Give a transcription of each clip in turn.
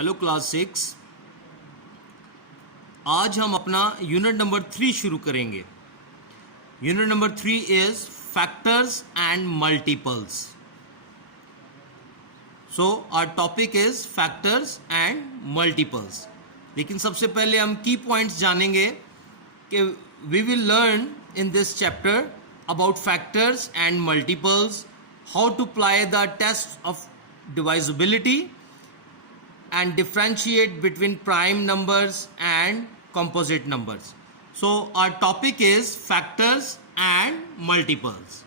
Hello class 6। आज हम अपना यूनिट नंबर 3 शुरू करेंगे। Unit number 3 is factors and multiples. So our topic is factors and multiples. लेकिन सबसे पहले हम की पॉइंट्स जानेंगे कि we will learn in this chapter about factors and multiples, how to apply the test of divisibility and differentiate between prime numbers and composite numbers. So our topic is factors and multiples.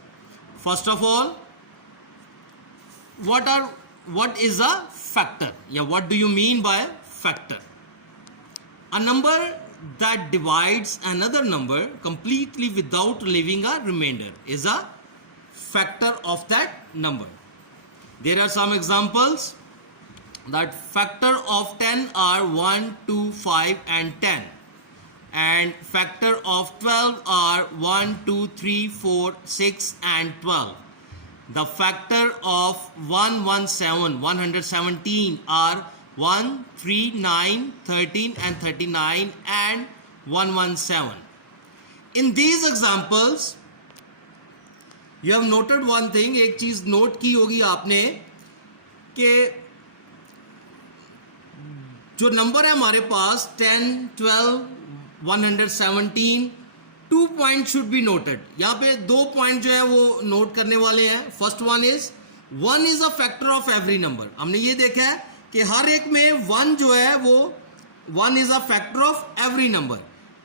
First of all, what is a factor? What do you mean by factor? A number that divides another number completely without leaving a remainder is a factor of that number. There are some examples. That factor of 10 are 1, 2, 5 and 10, and factor of 12 are 1, 2, 3, 4, 6 and 12. The factor of 117 are 1, 3, 9, 13 and 39 and 117. In these examples you have noted one thing. एक चीज नोट की होगी आपने कि जो नंबर है हमारे पास 10, 12, 117, 2 point should be noted. यहाँ पे 2 पॉइंट जो है वो नोट करने वाले हैं। First one is a factor of every number. हमने ये देखा है कि हर एक में 1 जो है वो 1 is a factor of every number,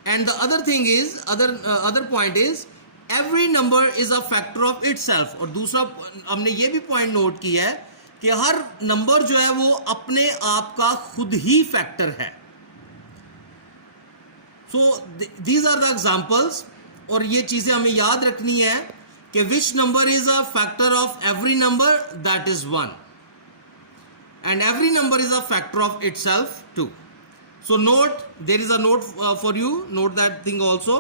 and the other thing is other point is every number is a factor of itself. और दूसरा हमने ये भी पॉइंट नोट किया है कि हर नंबर जो है वो अपने आप का खुद ही फैक्टर है। So these are the examples, और ये चीजें हमें याद रखनी है कि which number is a factor of every number, that is 1, and every number is a factor of itself too. So note, there is a note for you, note that thing also.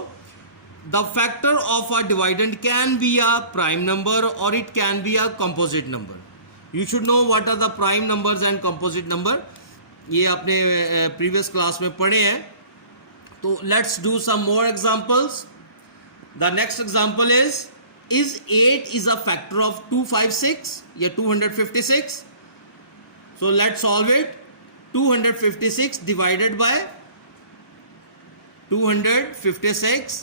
The factor of a dividend can be a prime number और it can be a composite number. You should know what are the prime numbers and composite number. ये आपने previous class में पढ़े हैं। तो let's do some more examples. The next example is 8 is a factor of 256 या 256. So let's solve it. 256 divided by 256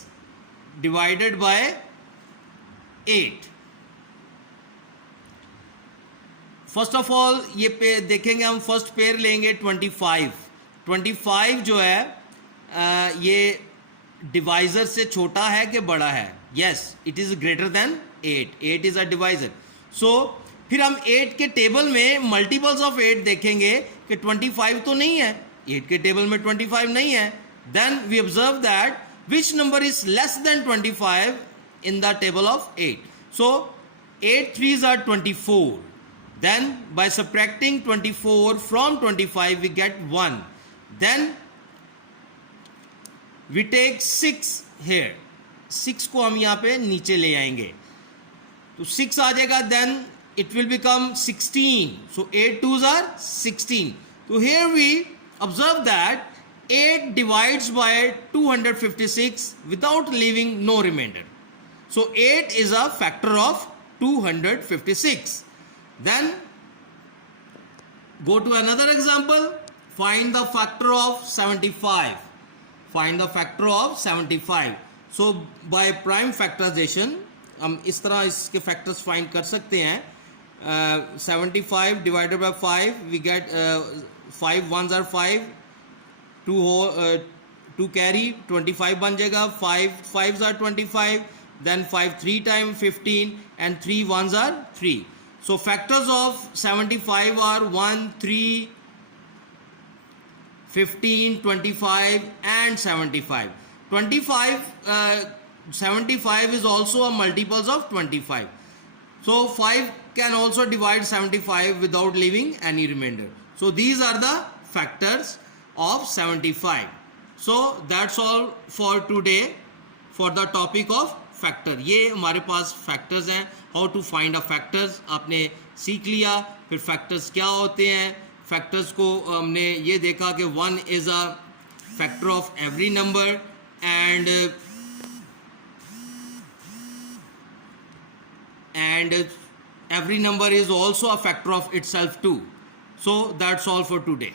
divided by 8. First of all ये पे देखेंगे हम, फर्स्ट पेयर लेंगे 25 जो है ये डिवाइजर से छोटा है कि बड़ा है? Yes, it is greater than 8 is a divisor. So फिर हम 8 के टेबल में मल्टीपल्स ऑफ 8 देखेंगे कि 25 तो नहीं है, 8 के टेबल में 25 नहीं है। Then we observe that which number is less than 25 in the table of 8। So 8 3s are 24. Then by subtracting 24 from 25 we get 1. Then we take 6 here. 6 को हम यहाँ पे नीचे ले आएंगे तो 6 आ जाएगा। Then it will become 16. So 8 2s are 16. So here we observe that 8 divides by 256 without leaving no remainder. So 8 is a factor of 256. Then go to another example. Find the factor of 75. Find the factor of 75. So by prime factorization हम इस तरह इसके factors find कर सकते हैं। 75 divided by 5 we get 5 1s are 5, 2 carry 25 बन जाएगा। 5 5s are 25, then 5 3 times 15 and 3 1s are 3. So factors of 75 are 1, 3, 15, 25 and 75. 75 is also a multiples of 25. So 5 can also divide 75 without leaving any remainder. So these are the factors of 75. So that's all for today for the topic of factor. ये हमारे पास factors हैं। How to find a factors आपने सीख लिया। फिर फैक्टर्स क्या होते हैं, फैक्टर्स को हमने ये देखा कि 1 is a factor of every number and every number is also a factor of itself too. So that's all for today.